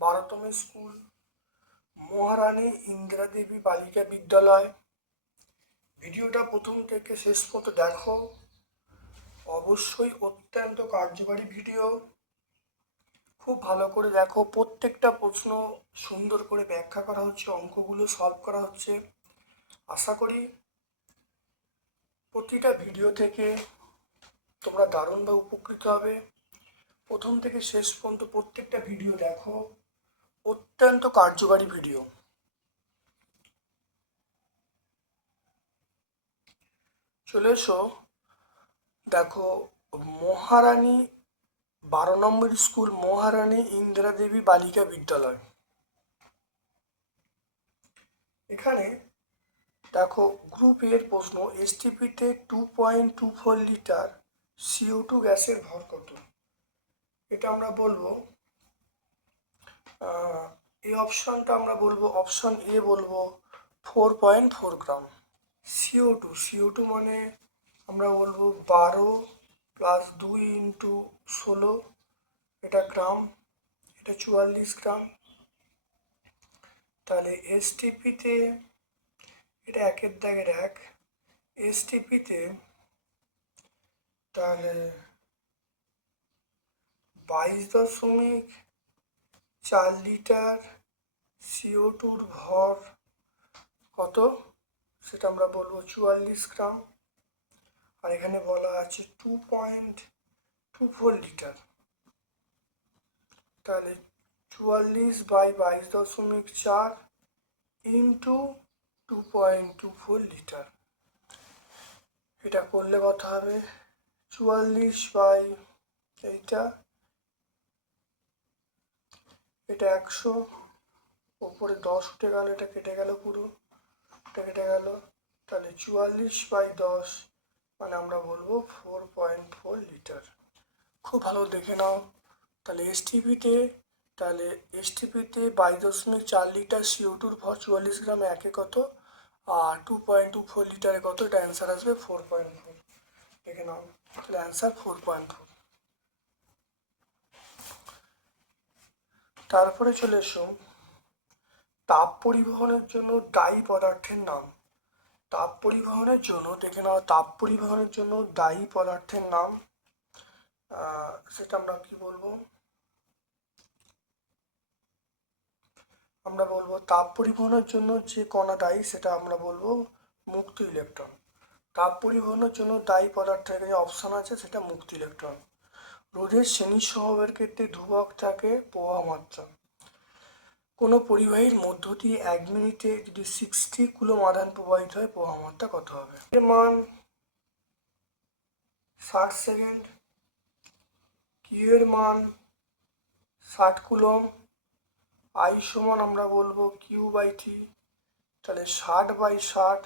বারোতম স্কুল মহারানী ইন্দিরা দেবী বালিকা বিদ্যালয়। ভিডিওটা প্রথম থেকে শেষ পর্যন্ত দেখো। অবশ্যই অত্যন্ত কার্যকারী ভিডিও খুব ভালো করে দেখো, প্রত্যেকটা প্রশ্ন সুন্দর করে ব্যাখ্যা করা হচ্ছে, অঙ্কগুলো সলভ করা হচ্ছে। আশা করি প্রতিটা ভিডিও থেকে তোমরা দারুণভাবে উপকৃত হবে। প্রথম থেকে শেষ পর্যন্ত প্রত্যেকটা ভিডিও দেখো, অত্যন্ত কার্যকারী ভিডিও চলে এসো দেখো, মহারানী, বারো নম্বর স্কুল, মহারানী ইন্দিরা দেবী বালিকা বিদ্যালয়। এখানে দেখো গ্রুপ এর প্রশ্ন এসটিপিতে two point two four litre CO two গ্যাসের ভর কত? এটা আমরা বলব এই অপশনটা আমরা বলব, অপশন এ বলব four point four gram. CO two CO two মানে আমরা বলব বারো প্লাস দুই ইন্টু ষোলো, এটা গ্রাম, এটা চুয়াল্লিশ গ্রাম। তাহলে এসটিপিতে এটা একের দাগের এক। এসটিপিতে তাহলে বাইশ দশমিক চার লিটার সিও টুর ভর কত? সেটা আমরা বলব চুয়াল্লিশ গ্রাম। আর এখানে বলা আছে two point two four litre তাহলে চুয়াল্লিশ বাই বাইশ দশমিক চার into two point two four litre এটা করলে কত হবে? চুয়াল্লিশ বাই এইটা, এটা একশো, ওপরে দশ উঠে গেল, এটা কেটে গেল পুরো, এটা কেটে গেল। তাহলে চুয়াল্লিশ বাই দশ মানে আমরা বলব ফোর পয়েন্ট ফোর লিটার খুব ভালো দেখে নাও। তাহলে এসটিপিতে তাহলে এসটিপিতে বাইশ দশমিক চার লিটার সিও টুর ভর চুয়াল্লিশ গ্রাম একে কত? আর টু পয়েন্ট টু ফোর লিটারে কত? এটা অ্যান্সার আসবে ফোর পয়েন্ট ফোর দেখে নাও। তাহলে অ্যান্সার ফোর পয়েন্ট ফোর তারপরে চলে এসো। তাপ পরিবহনের জন্য দায়ী পদার্থের নাম। তাপ পরিবহনের জন্য, দেখে নাও, তাপ পরিবহনের জন্য দায়ী পদার্থের নাম। সেটা আমরা কি বলব? আমরা বলব তাপ পরিবহনের জন্য যে কণা দায়ী, সেটা আমরা বলব মুক্ত ইলেকট্রন। তাপ পরিবহনের জন্য দায়ী পদার্থের যে অপশন আছে, সেটা মুক্ত ইলেকট্রন। রোধের শ্রেণি স্বভাবের ক্ষেত্রে ধ্রুবক থাকে প্রবাহ মাত্রা। কোনো পরিবাহীর মধ্য দিয়ে এক মিনিটে যদি সিক্সটি কুলম আধান প্রবাহিত হয় প্রবাহ কত হবে? এর মান ষাট সেকেন্ড কিউ এর মান ষাট কুলম আই সমান আমরা বলব কিউ বাই টি তাহলে ষাট বাই ষাট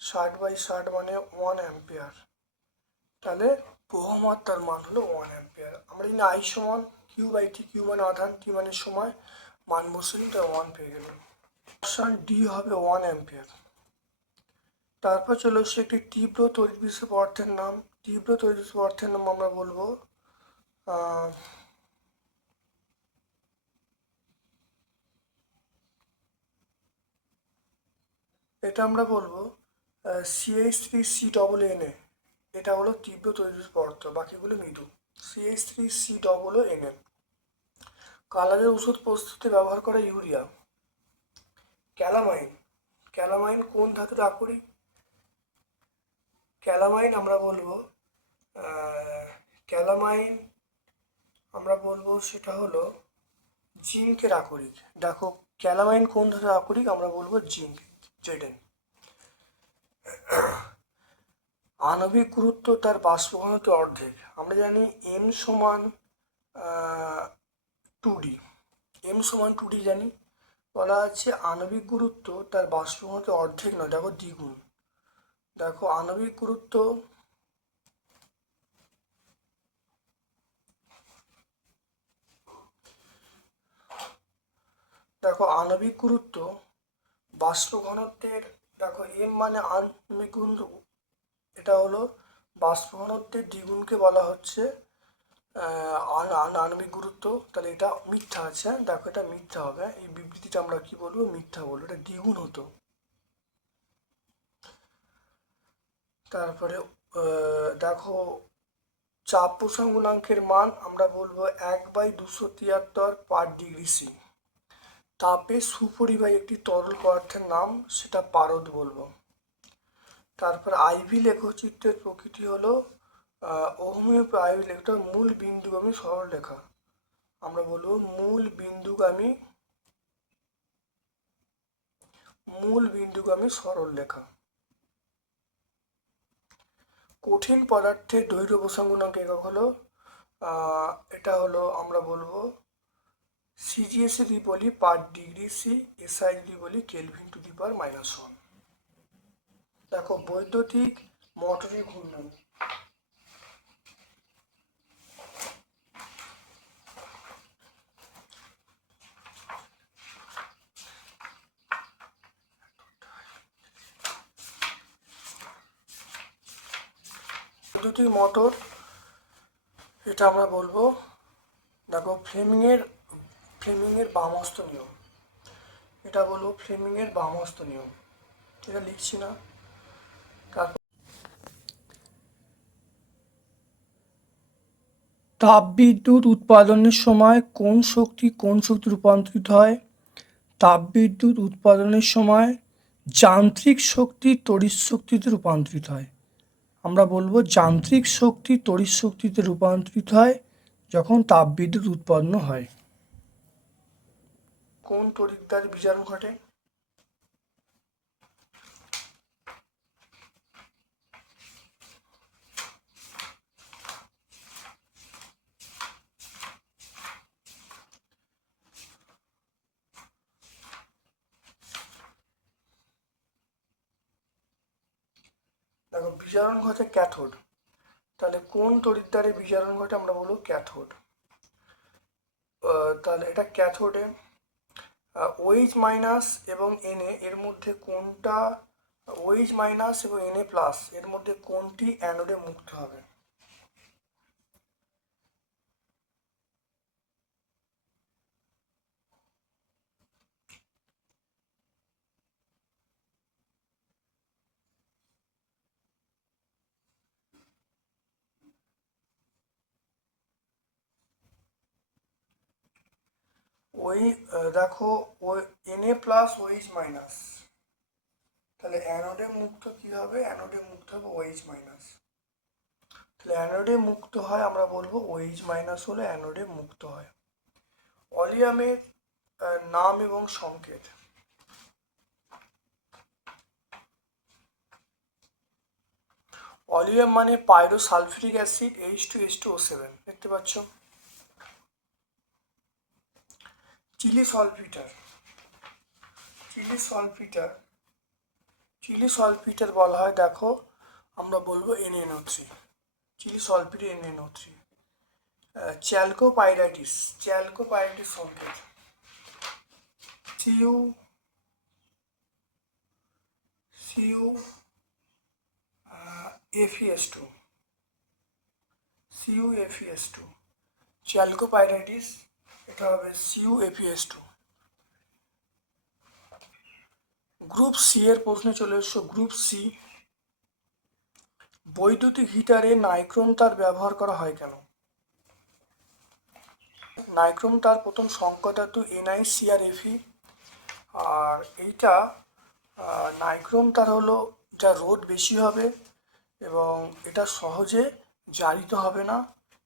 ষাট বাই ষাট মানে ওয়ান অ্যাম্পিয়ার তাহলে প্রবাহমাত্রার মান হলো ওয়ান অ্যাম্পিয়ার আমরা জানি আই সমান কিউ বাই টি কিউ মানে আধান টি মানে সময় মান বসিয়ে তাই ওয়ান পেয়ে গেলাম অপশান ডি হবে ওয়ান অ্যাম্পিয়ার তারপর চলে এসছে একটি তীব্র তৈরি পদার্থের নাম। তীব্র তৈরি পদার্থের নাম আমরা বলব এটা আমরা বলব CH three C double N A এটা হলো তীব্র তৈরি পদার্থ বাকিগুলো মৃদু। CH three C double N A কালারের ওষুধ প্রস্তুতে ব্যবহার করা ইউরিয়া। ক্যালামাইন। ক্যালামাইন কোন ধাতুর আকরিক? ক্যালামাইন আমরা বলব ক্যালামাইন আমরা বলব সেটা হলো জিঙ্কের আকরিক। দেখো, ক্যালামাইন কোন ধাতুর আকরিক? আমরা বলব জিঙ্ক, জেডেন। আণবিক গুরুত্ব তার বাষ্পঘনত্ব অর্ধেক। আমরা জানি এম সমান টু ডি। এম সমান টু ডি জানি। বলা আছে আণবিক গুরুত্ব তার বাষ্পীভবনকে অর্ধেক নয়, দেখো দ্বিগুণ। দেখো আণবিক গুরুত্ব দেখো আণবিক গুরুত্ব বাষ্প ঘনত্বের, দেখো এম মানে আণবিক গুরুত্ব, এটা হলো বাষ্প ঘনত্বের দ্বিগুণকে বলা হচ্ছে আণবিক গুরুত্ব, তাহলে এটা মিথ্যা আছে? দেখো এটা মিথ্যা হবে? এই বিবৃতিটা আমরা কি বলব মিথ্যা বলব, এটা দ্বিগুণ হতো তারপরে দেখো, চাপ প্রসারণ গুণাঙ্কের মান আমরা বলব এক বাই দুশো তিয়াত্তর পার ডিগ্রি সি তাপে সুপরিবাহী একটি তরল পদার্থের নাম, সেটা পারদ বলব তারপর আইভি লেখচিত্রের প্রকৃতি হলো অহমীয় লেখটা মূল বিন্দুগামী সরলরেখা আমরা বলব মূল বিন্দুগামী মূল বিন্দুগামী সরলরেখা কঠিন পদার্থের দৈর্ঘ্য প্রসঙ্গনাঙ্ক একক হলো এটা হলো আমরা বলব সিজিএস যদি বলি পার ডিগ্রি সি এসআই যদি বলি kelvin to the power minus one. দেখো বৈদ্যুতিক, মোটরের ঘূর্ণন। বৈদ্যুতিক মোটর এটা আমরা বলব, দেখো, ফ্লেমিংয়ের ফ্লেমিংয়ের বামস্ত নিয়ম। এটা বলব ফ্লেমিংয়ের বামস্ত নিয়ম। এটা লিখছি না। তারপর তাপবিদ্যুৎ উৎপাদনের সময় কোন শক্তি কোন শক্তি রূপান্তরিত হয়? তাপবিদ্যুৎ উৎপাদনের সময় যান্ত্রিক শক্তি তড়িৎ শক্তিতে রূপান্তরিত হয়। আমরা বলব যান্ত্রিক শক্তি তড়িৎ শক্তিতে রূপান্তরিত হয় যখন তাপবিদ্যুৎ উৎপন্ন হয়। কোন তড়িৎদ্বার বিজারণ ঘটে দেখো বিজারণ ঘটে ক্যাথোড। তাহলে কোন তড়িৎদ্বারে বিচারণ ঘটে আমরা বলব ক্যাথোড। তাহলে এটা ক্যাথোডে ওইচ মাইনাস এবং এনএ এর মধ্যে কোনটা ওইচ মাইনাস এবং এনএ প্লাস, এর মধ্যে কোনটি অ্যানোডে মুক্ত হবে? ওই দেখো, ওই এ প্লাস ওইচ মাইনাস তাহলে অ্যানোডে মুক্ত কি হবে? অ্যানোডে মুক্ত হবে ওইচ মাইনাস তাহলে অ্যানোডে মুক্ত হয়, আমরা বলব ওইচ মাইনাস হলে অ্যানোডে মুক্ত হয়। অলিয়ামের নাম এবং সংকেত। অলিয়াম মানে pyrosulphuric acid H two H two O seven দেখতে পাচ্ছ? Chile saltpetre Chile saltpetre Chile saltpetre বলা হয়, দেখো, আমরা বলব NNO three Chile saltpetre NNO three chalcopyrites chalcopyrites সংকেত CU CU FES two CU FES two chalcopyrites এটা হবে CU FES two group C এর প্রশ্নে চলে এসছো গ্রুপ সি বৈদ্যুতিক হিটারে নাইক্রোম তার ব্যবহার করা হয় কেন? নাইক্রোম তার প্রথম সংখ্যা ধাতু এনআই সিআরএফই আর এইটা নাইক্রোম তার হলো যা রোদ বেশি হবে এবং এটা সহজে জারিত হবে না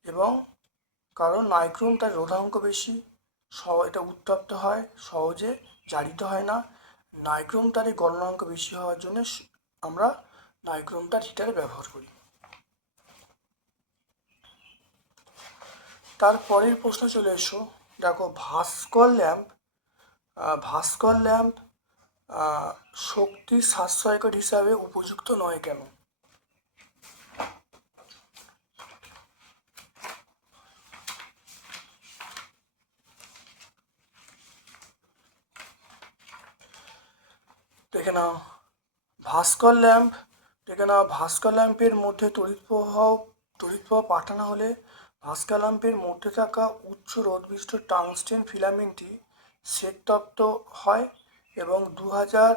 এবং কারণ নাইক্রোম তার রোধাঙ্ক বেশি সহ এটা উত্তপ্ত হয়, সহজে জারিত হয় না। নাইক্রোম তারে গলনাঙ্ক বেশি হওয়ার জন্য আমরা নাইক্রোম তার হিটারে ব্যবহার করি। তারপরের প্রশ্ন চলে এসো। দেখো, ভাস্কর ল্যাম্প ভাস্কর ল্যাম্প শক্তি সাশ্রয়কর হিসাবে উপযুক্ত নয় কেন? দেখে নাও। ভাস্কর ল্যাম্প দেখে নাও ভাস্কর ল্যাম্পের মধ্যে তড়িৎ প্রবাহ তড়িৎ প্রবাহ পাঠানো হলে ভাস্কর ল্যাম্পের মধ্যে থাকা উচ্চ রোধবিষ্ট টাংস্টেন ফিলামেন্টটি শ্বেততপ্ত হয় এবং দু হাজার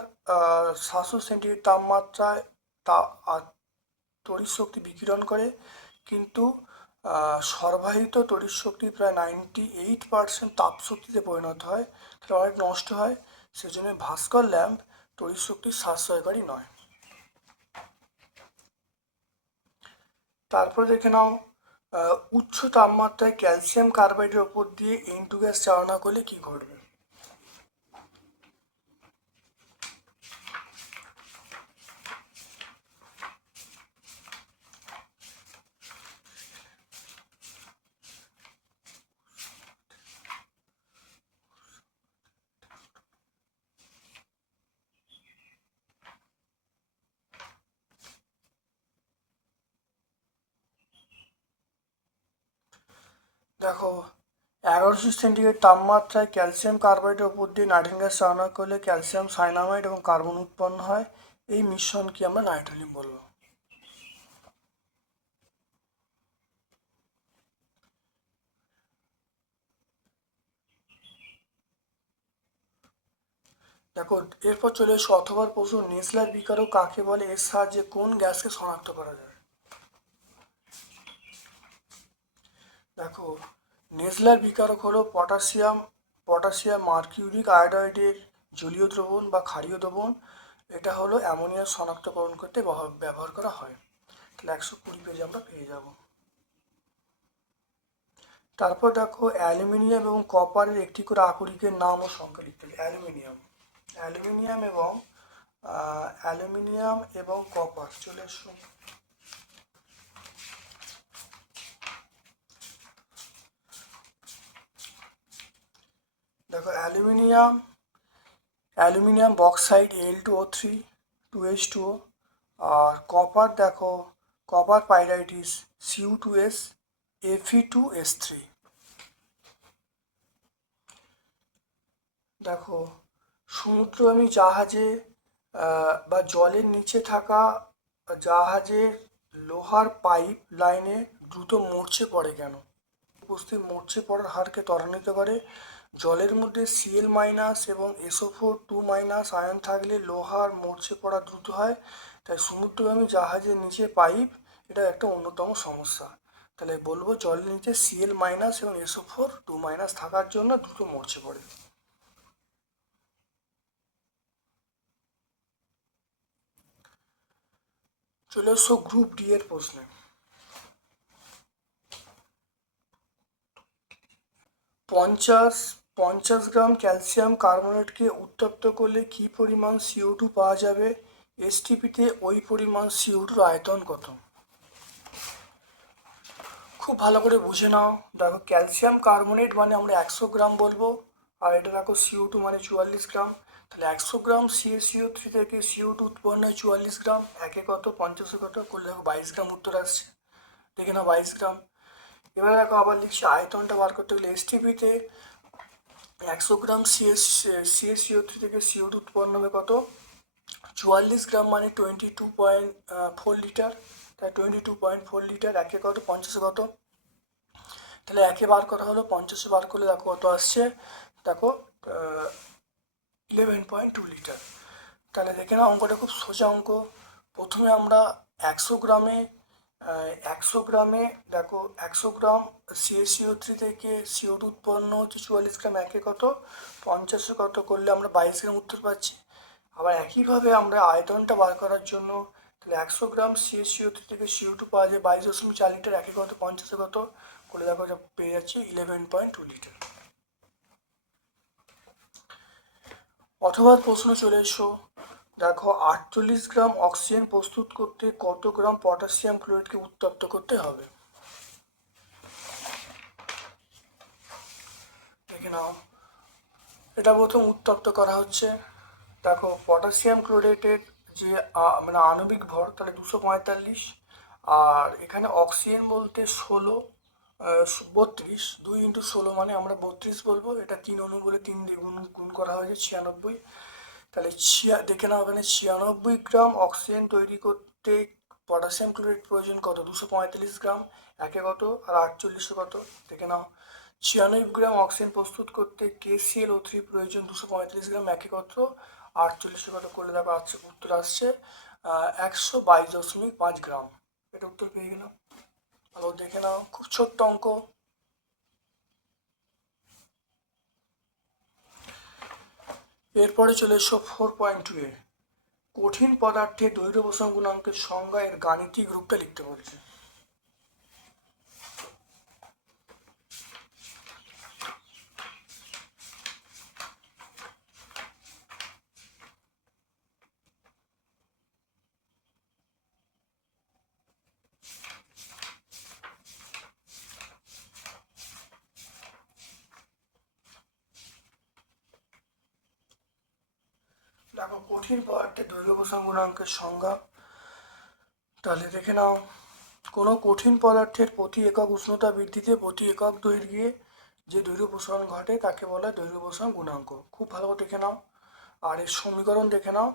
সাতশো সেন্টিগ্রেড তাপমাত্রায় তা তড়িৎ শক্তি বিকিরণ করে। কিন্তু আহ, সরবরাহিত তড়িৎ শক্তি প্রায় নাইনটি এইট পার্সেন্ট তাপশক্তিতে পরিণত হয় তাহলে অনেক নষ্ট হয়। সেজন্য ভাস্কর ল্যাম্প তড়িৎ শক্তি সাশ্রয়কারী নয়। তারপর দেখে নাও উচ্চ তাপমাত্রায় ক্যালসিয়াম কার্বাইডের ওপর দিয়ে ইন্টু গ্যাস চালনা করলে কি ঘটবে? দেখো, এগারোশো সেন্টিগ্রেড তাপমাত্রায় ক্যালসিয়াম কার্বাইডের উপর দিয়ে নাইট্রোজেন গ্যাস করলে ক্যালসিয়াম, সাইনামাইড এবং কার্বন উৎপন্ন হয়। এই মিশ্রণকে আমরা নাইট্রোজেন বলব? দেখো, এরপর চলে এসো, অথবা প্রশ্ন, নেসলার বিকারও কাকে বলে? এর সাহায্যে কোন গ্যাসকে শনাক্ত করা যায়? দেখো নেসলার বিকারক হলো পটাশিয়াম পটাশিয়াম মার্কিউরিক আয়োডাইডের জলীয় দ্রবণ বা ক্ষারীয় দ্রবণ। এটা হলো অ্যামোনিয়া শনাক্তকরণ করতে ব্যবহার- করা হয়। তাহলে একশো কুড়ি পেজ আমরা পেয়ে যাব। তারপর দেখো অ্যালুমিনিয়াম এবং কপারের একটি করে আকরিকের নাম ও সংখ্যা লিখতে হবে। অ্যালুমিনিয়াম। অ্যালুমিনিয়াম এবং অ্যালুমিনিয়াম এবং কপার। চলে এসো। দেখো aluminium aluminium bauxite L two O three two H two O আর কপার দেখো copper pyrites C U two S F E two S three দেখো সমুদ্রগামী জাহাজে আহ, বা জলের নিচে থাকা জাহাজের লোহার পাইপ লাইনে দ্রুত মরচে পড়ে কেন? উপস্থিত মরচে পড়ার হারকে ত্বরান্বিত করে। জলের মধ্যে সিএল মাইনাস এবং এসোফোর টু মাইনাস আয়ন থাকলে লোহার মরচে পড়া দ্রুত হয়। তাই সমুদ্রগামী জাহাজের নিচে পাইপ, এটা একটা অন্যতম সমস্যা। তাহলে বলব জলের নিচে সিএল মাইনাস এবং এসোফোর টু মাইনাস থাকার জন্য দ্রুত মরচে পড়ে। চলে এসো গ্রুপ ডি এর প্রশ্নে। পঞ্চাশ পঞ্চাশ গ্রাম ক্যালসিয়াম কার্বনেটকে উত্তপ্ত করলে কি পরিমাণ সিও টু পাওয়া যাবে? এসটিপিতে ওই পরিমাণ সিও টুর আয়তন কত? খুব ভালো করে বুঝে নাও। দেখো, ক্যালসিয়াম কার্বনেট মানে আমরা একশো গ্রাম বলব, আর এটা দেখো সিও টু মানে চুয়াল্লিশ গ্রাম। তাহলে একশো gram C A C O three থেকে সিও টু উৎপন্ন হয় চুয়াল্লিশ গ্রাম। একে কত? পঞ্চাশে কত? করলে দেখো বাইশ গ্রাম উত্তর আসছে। দেখে নাও বাইশ গ্রাম। এবার দেখো আবার লিখছি আয়তনটা বার করতে গেলে এসটিপিতে একশো gram C S C A C O three থেকে সিও উৎপন্ন হবে কত? চুয়াল্লিশ গ্রাম মানে twenty two point four litre তাই twenty two point four litre একে কত? পঞ্চাশে কত? তাহলে একে বার করা হলো, পঞ্চাশে বার করলে দেখো কত আসছে? দেখো ইলেভেন পয়েন্ট টু লিটার তাহলে দেখে না অঙ্কটা খুব সোজা অঙ্ক। প্রথমে আমরা একশো গ্রামে একশো গ্রামে, দেখো, একশো gram C A C O three থেকে সিও টু উৎপন্ন হচ্ছে চুয়াল্লিশ গ্রাম একে কত? পঞ্চাশে কত করলে আমরা বাইশ গ্রাম উত্তর পাচ্ছি। আবার একইভাবে আমরা আয়তনটা বার করার জন্য তাহলে একশো gram C A C O three থেকে সিও টু পাওয়া যায় বাইশ দশমিক চার লিটার, একে কত? পঞ্চাশে কত? করে দেখো পেয়ে যাচ্ছে ইলেভেন পয়েন্ট টু লিটার। অথবা প্রশ্ন চলে এসো দেখো, আটচল্লিশ গ্রাম অক্সিজেন প্রস্তুত করতে কত গ্রাম পটাশিয়াম ক্লোরাইডকে উত্তপ্ত করতে হবে? দেখে নাও। এটা প্রথম উত্তপ্ত করা হচ্ছে। দেখো, পটাশিয়াম ক্লোরাইডের যে মানে আণবিক ভর, তাহলে দুশো পঁয়তাল্লিশ। আর এখানে অক্সিজেন বলতে ষোলো বত্রিশ। দুই ইন্টু ষোলো মানে আমরা বত্রিশ বলব। এটা তিন অণু বলে তিন দিয়ে গুণ গুণ করা হয়েছে ছিয়ানব্বই। তাহলে ছিয়া দেখে নাও ওখানে ছিয়ানব্বই গ্রাম অক্সিজেন তৈরি করতে পটাশিয়াম ক্লোরাইড প্রয়োজন কত? দুশো পঁয়তাল্লিশ গ্রাম। একে কত? আর আটচল্লিশে কত? দেখে নাও। ছিয়ানব্বই গ্রাম অক্সিজেন প্রস্তুত করতে কেসিএল ও থ্রি প্রয়োজন, দুশো পঁয়তাল্লিশ গ্রাম। একে কত? আটচল্লিশে কত? করলে দেখো আসছে উত্তর আসছে একশো বাইশ দশমিক পাঁচ গ্রাম। এটা উত্তর পেয়ে গেলাম। ভালো দেখে নাও, খুব ছোট্ট অঙ্ক। এরপরে চলে এসো ফোর পয়েন্ট টু এ। কঠিন পদার্থে দৈর্ঘ্য প্রসঙ্গ গুণাঙ্কের সংজ্ঞা এর গাণিতিক রূপটা লিখতে বলছে দেখো কঠিন পদার্থের দৈর্ঘ্য প্রসারণ গুণাঙ্কের সংজ্ঞা। তাহলে দেখে নাও। কোনো কঠিন পদার্থের প্রতি একক উষ্ণতা বৃদ্ধিতে প্রতি একক দৈর্ঘ্যে যে দৈর্ঘ্য প্রসারণ ঘটে, তাকে বলা দৈর্ঘ্য প্রসারণ গুণাঙ্ক। খুব ভালো করে দেখে নাও। আর এর সমীকরণ দেখে নাও।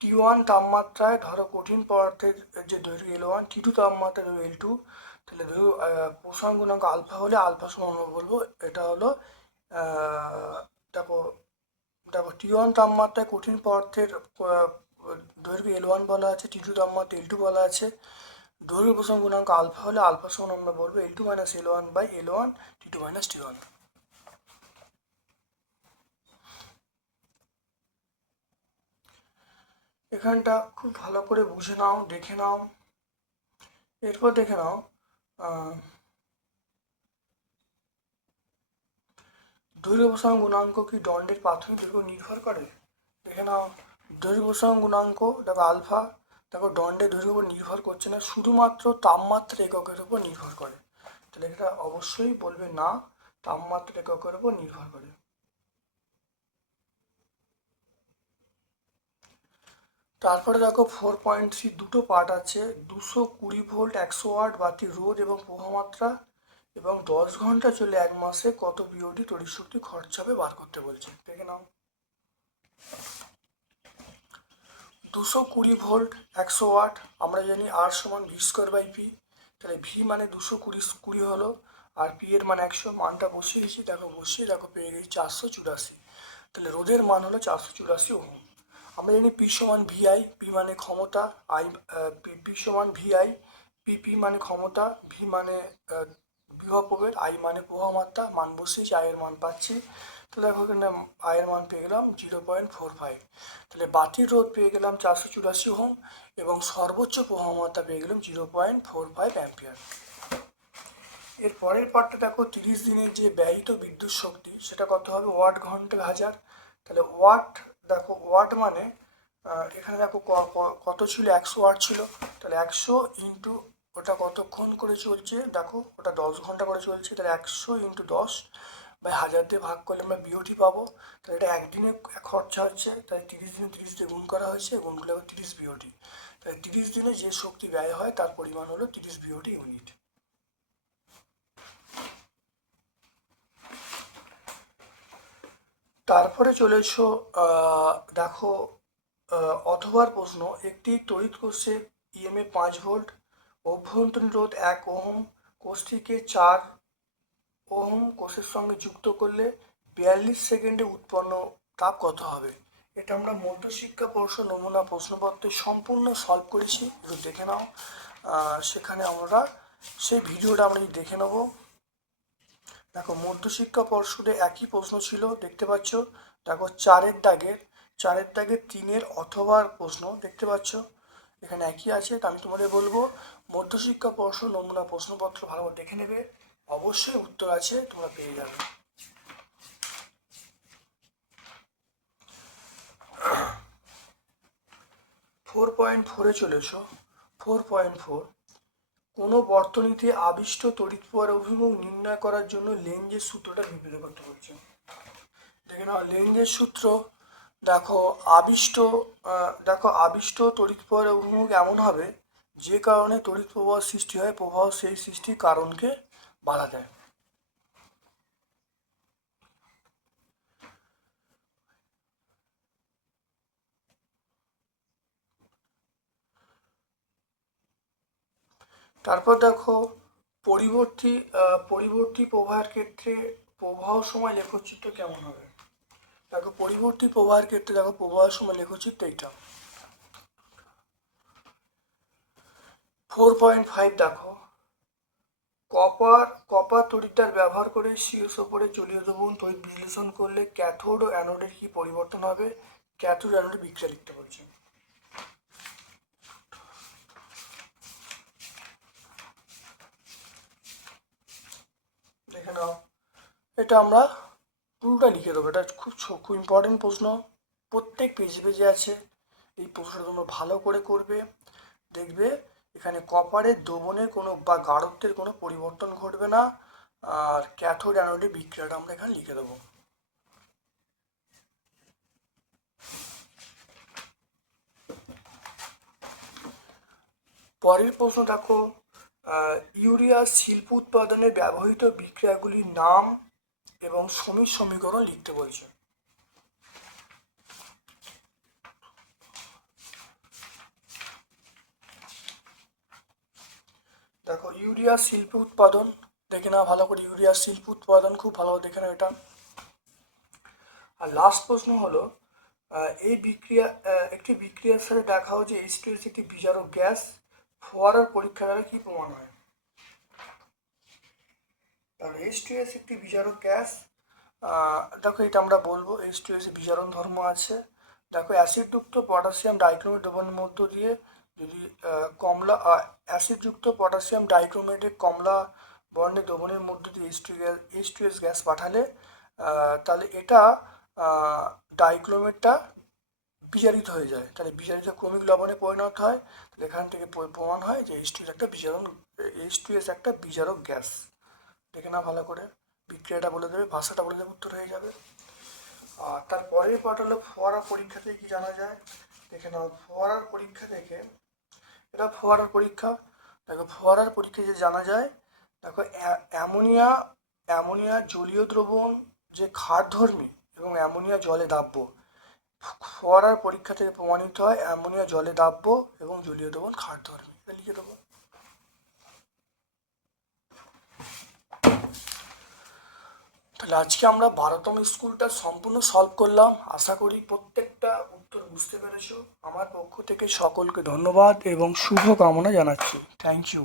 টি ওয়ান তাপমাত্রায় ধরো কঠিন পদার্থের যে দৈর্ঘ্য এল ওয়ান টি টু তাপমাত্রায় দৈর্ঘ্য এল টু তাহলে দৈর্ঘ্য প্রসারণ গুণাঙ্ক আলফা হলে আলফা সমান বলব। এটা হলো দেখো দেখো টি ওয়ান তাপমাত্রায় কঠিন পদার্থের দৈর্ঘ্য এল ওয়ান বলা আছে টি টু তাপমাত্রা এল টু বলা আছে। দৈর্ঘ্য প্রসঙ্গ গুণাঙ্ক আলফা হলে আলফা সমান আমরা বলব L two minus L one by L one T two minus T one এখানটা খুব ভালো। করে বুঝে নাও দেখে নাও। এরপর দেখে নাও আহ, দৈর্ঘ্য প্রসারণ গুণাঙ্ক কি দণ্ডের প্রাথমিক দৈর্ঘ্য নির্ভর করে? দেখে নাও। দৈর্ঘ্য প্রসারণ গুণাঙ্ক দেখো আলফা দেখো দণ্ডের দৈর্ঘ্যের উপর নির্ভর করছে না শুধুমাত্র তাপমাত্রা এককের উপর নির্ভর করে। তাহলে এটা অবশ্যই বলবে না তাপমাত্রা এককের উপর নির্ভর করে। তারপরে দেখো ফোর পয়েন্ট থ্রি দুটো পার্ট আছে দুশো কুড়ি ভোল্ট একশো ওয়াট বাতি রোদ এবং প্রবাহমাত্রা এবং দশ ঘণ্টা চলে এক মাসে কত বিওডি তড়িৎ শক্তি খরচ হবে বার করতে বলছে। দেখে নাও। দুশো কুড়ি ভোল্ট, একশো ওয়াট, আমরা জানি আর সমান ভি স্কোয়ার বাই পি তাহলে ভি মানে দুশো কুড়ি কুড়ি হলো, আর পি এর মানে একশো, মানটা বসিয়েছি, দেখো, বসিয়ে, দেখো, পেয়ে গেছি চারশো চুরাশি। তাহলে রোদের মান হলো চারশো চুরাশি ওহম। আমরা জানি পি সমান ভিআই পি মানে ক্ষমতা আই পি সমান ভিআই পি পি মানে ক্ষমতা ভি মানে বিভব প্রভেদ আই মানে প্রবাহ মাত্রা, মান বসিয়েছি আয়ের মান পাচ্ছি। তাহলে দেখো এখানে আয়ের মান পেয়ে গেলাম জিরো পয়েন্ট ফোর ফাইভ তাহলে বাতির রোধ পেয়ে গেলাম চারশো চুরাশি হোম এবং সর্বোচ্চ প্রবাহ মাত্রা পেয়ে গেলাম zero point four five ampere এর পরের পার্টটা দেখো, তিরিশ দিনের যে ব্যয়িত বিদ্যুৎ শক্তি, সেটা কত হবে? ওয়াট ঘণ্টা হাজার। তাহলে ওয়াট, দেখো ওয়াট মানে এখানে দেখো কত ছিল? একশো ওয়াট ছিল। তাহলে একশো ইন্টু ওটা কতক্ষণ করে চলছে? দেখো, ওটা দশ ঘণ্টা করে চলছে, তাহলে একশো ইন্টু দশ বা হাজার দিয়ে ভাগ করলে আমরা বিওটি পাবো। তাহলে এটা একদিনে খরচা হচ্ছে, তাই তিরিশ দিনে তিরিশ দিয়ে গুণ করা হয়েছে, গুণ করলে আবার তিরিশ বিওটি তাই তিরিশ দিনে যে শক্তি ব্যয় হয়, তার পরিমাণ হলো তিরিশ বিওটি ইউনিট তারপরে চলে এসো দেখো অথবার প্রশ্ন, একটি তড়িৎ কোষে ইএমএ পাঁচ ভোল্ট অভ্যন্তরীণ রোধ এক ওহম কোষটিকে চার ওহম কোষের সঙ্গে যুক্ত করলে বিয়াল্লিশ সেকেন্ডে উৎপন্ন তাপ কত হবে? এটা আমরা মধ্যশিক্ষা পর্ষদ নমুনা প্রশ্নপত্রে সম্পূর্ণ সলভ করেছি। একটু দেখে নাও। সেখানে আমরা সেই ভিডিওটা আমরা দেখে নেব। দেখো, মধ্যশিক্ষা পর্ষদে একই প্রশ্ন ছিল, দেখতে পাচ্ছ? দেখো, চারের দাগের চারের দাগের তিনের অথবা প্রশ্ন, দেখতে পাচ্ছ? এখানে একই আছে আমি তোমাদের বলব। মধ্যশিক্ষা পর্ষদ নমুনা প্রশ্নপত্র ভালো করে দেখে নেবে। অবশ্যই উত্তর আছে, তোমরা পেয়ে যাবে। ফোর পয়েন্ট ফোরে চলেছ। ফোর পয়েন্ট ফোর কোনো বর্তনীতে আবিষ্ট তড়িৎ প্রবাহের অভিমুখ নির্ণয় করার জন্য লেঞ্জের সূত্রটা বিবৃত করতে বলছে দেখে নাও লেঞ্জের সূত্র, দেখো, আবিষ্ট দেখো, আবিষ্ট তড়িৎ প্রবাহের অভিমুখ এমন হবে যে কারণে তড়িৎ প্রবাহ সৃষ্টি হয়, প্রবাহ সেই সৃষ্টি কারণকে বাধা দেয়। তারপর দেখো, পরিবর্তী পরিবর্তী প্রবাহের ক্ষেত্রে প্রবাহ সময় লেখচিত্র কেমন হবে? দেখো, পরিবর্তী প্রবাহের ক্ষেত্রে দেখো, প্রবাহের সময় লেখচিত্র এইটা। ফোর পয়েন্ট ফাইভ দেখো। কপার কপার তড়িৎদ্বার ব্যবহার করে শীর্ষ ওপরে জলীয় দ্রবণ তড়িৎ বিশ্লেষণ করলে ক্যাথোড ও অ্যানোডের কি পরিবর্তন হবে? ক্যাথোড অ্যানোডের বিক্রিয়া লিখতে বলছি। দেখে নাও। এটা আমরা পুরোটা লিখে দেবো। এটা খুব খুব ইম্পর্টেন্ট প্রশ্ন। প্রত্যেক পেজে পেজে আছে। এই প্রশ্নটা তোমরা ভালো করে করবে। দেখবে এখানে কপারের দ্রবণের কোনো বা গাঢ়ত্বের কোনো পরিবর্তন ঘটবে না। আর ক্যাথোড অ্যানোডের বিক্রিয়াটা আমরা এখানে লিখে দেবো। পরের প্রশ্ন দেখো ইউরিয়া শিল্প উৎপাদনে ব্যবহৃত বিক্রিয়াগুলির নাম এবং সমীর সমীকরণ লিখতে বলছে। দেখো, ইউরিয়া শিল্প উৎপাদন, দেখে নাও ভালো করে, ইউরিয়া শিল্প উৎপাদন খুব ভালো দেখে নাও এটা। আর লাস্ট প্রশ্ন হলো এই বিক্রিয়া একটি বিক্রিয়ার সাথে দেখাও যে এইচ টু একটি বিজারক গ্যাস ফোয়ারার পরীক্ষা দ্বারা কি প্রমাণ হয়? তাহলে এইচ টু এস একটি বিজারক গ্যাস দেখো এটা আমরা বলব এইচ টু এস বিজারণ ধর্ম আছে। দেখো, অ্যাসিডযুক্ত পটাশিয়াম ডাইক্রোমেট দ্রবণের মধ্য দিয়ে যদি কমলা অ্যাসিডযুক্ত পটাশিয়াম ডাইক্রোমেটে কমলা বর্ণের দ্রবণের মধ্য দিয়ে এইচ গ্যাস এস গ্যাস পাঠালে তাহলে এটা ডাইক্লোমেটটা বিজারিত হয়ে যায়। তাহলে বিজারিত ক্রমিক লবণে পরিণত হয়। তাহলে এখান থেকে প্রমাণ হয় যে এইচ একটা বিজারণ এইচ একটা বিজারক গ্যাস দেখে না ভালো করে। বিক্রিয়াটা বলে দেবে, ভাষাটা বলে দেবে, উত্তর হয়ে যাবে। আর তারপরের পার্ট হলো ফোয়ারা পরীক্ষা থেকে কি জানা যায়? দেখে নাও, ফোয়ারার পরীক্ষা থেকে এটা ফোয়ারার পরীক্ষা। দেখো, ফোয়ারার পরীক্ষায় যে জানা যায়, দেখো, অ্যা- অ্যামোনিয়া অ্যামোনিয়া জলীয় দ্রবণ যে ক্ষারধর্মী এবং অ্যামোনিয়া জলে দাব্য ফোয়ারার পরীক্ষা থেকে প্রমাণিত হয় অ্যামোনিয়া জলে দাব্য এবং জলীয় দ্রবণ ক্ষারধর্মী। এটা লিখে দেবো। তাহলে আজকে আমরা বারোতম স্কুলটা সম্পূর্ণ সলভ করলাম। আশা করি প্রত্যেকটা উত্তর বুঝতে পেরেছ? আমার পক্ষ থেকে সকলকে ধন্যবাদ এবং শুভ কামনা জানাচ্ছি। Thank you